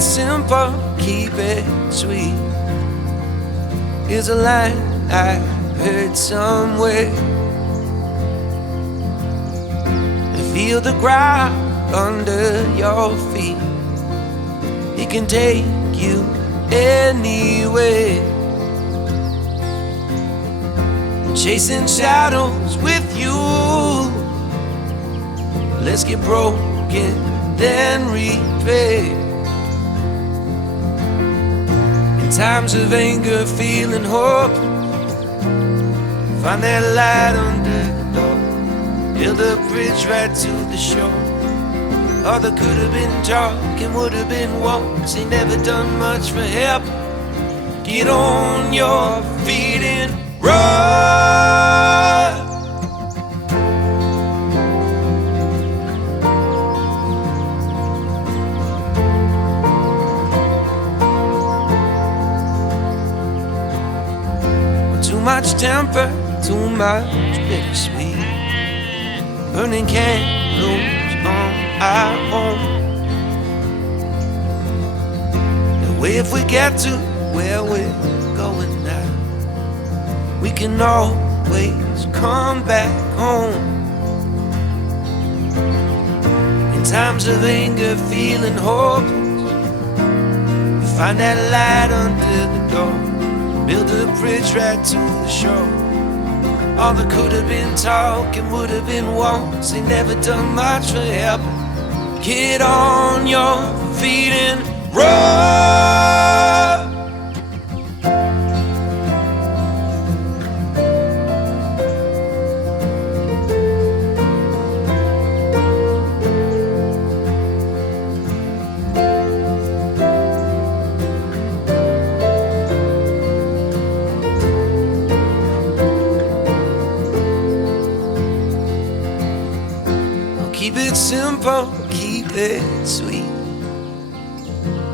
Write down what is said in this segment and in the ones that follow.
it simple, keep it sweet is a line I heard somewhere. And feel the ground under your feet, it can take you anywhere. Chasing shadows with you, let's get broken, then repair. In times of anger, feeling hope, find that light under the door. Build a bridge right to the shore. All that could have been talk and would have been walks, ain't never done much for help. Get on your feet and run. Too much temper, too much bittersweet, burning candles on our own. And if we get to where we're going now, we can always come back home. In times of anger, feeling hopeless, find that light under the door. Build a bridge right to the shore. All that could have been talk and would have been wants, ain't never done much for help. Get on your feet and run. Keep it simple, keep it sweet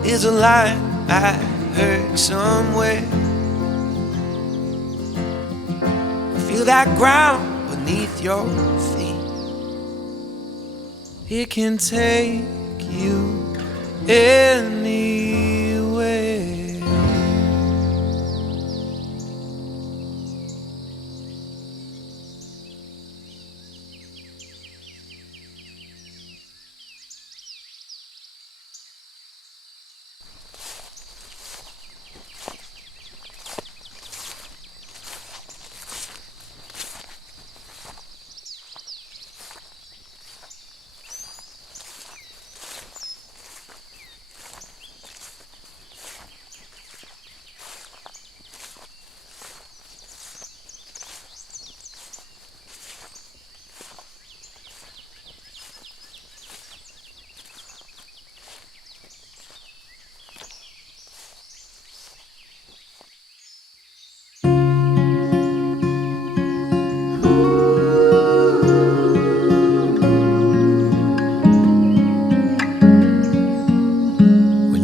is a line I heard somewhere. Feel that ground beneath your feet, it can take you anywhere.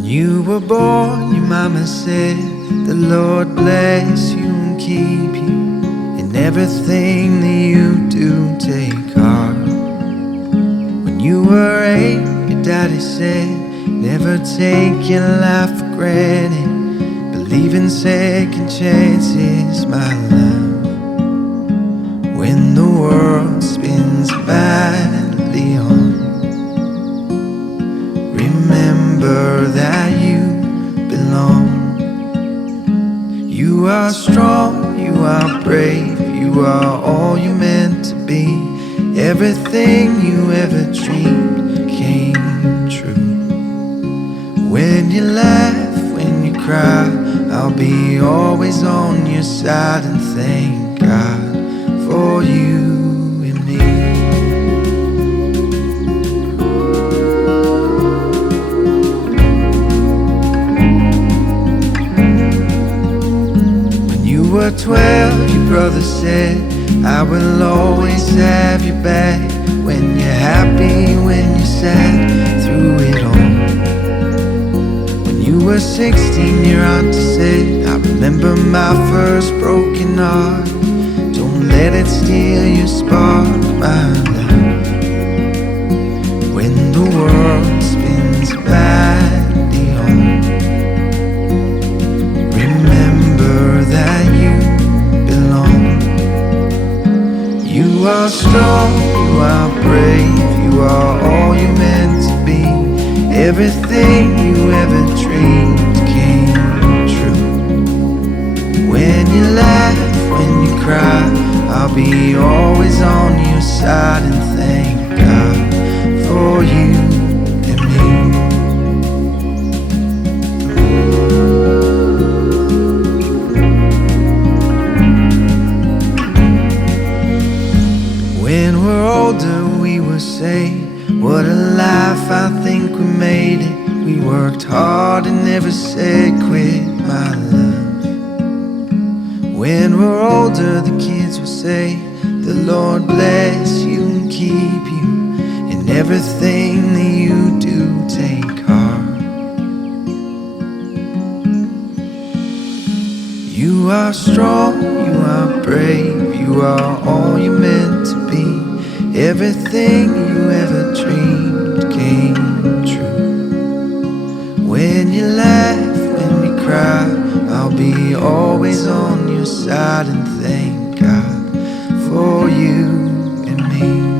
You were born, your mama said, the Lord bless you and keep you in everything that you do, take heart. When you were 8, your daddy said, never take your life for granted, believe in second chances, my love. When the world spins madly on, remember that you belong. You are strong, you are brave, you are all you're meant to be. Everything you ever dreamed came true. When you laugh, when you cry, I'll be always on your side, and thank God for you and me. You were 12, your brother said, I will always have your back. When you're happy, when you're sad, through it all. When you were 16, your auntie said, I remember my first broken heart. Don't let it steal your spark, my love. When the world spins badly on, everything you ever dreamed came true. When you laugh, when you cry, I'll be always on your side, and thank God for you and me. When we're older we will say, what a life, I think we made it. We worked hard and never said quit, my love. When we're older the kids will say, the Lord bless you and keep you, in everything that you do take heart. You are strong, you are brave, you are all you're meant to be. Everything you ever dreamed came true. When you laugh, when you cry, I'll be always on your side, and thank God for you and me.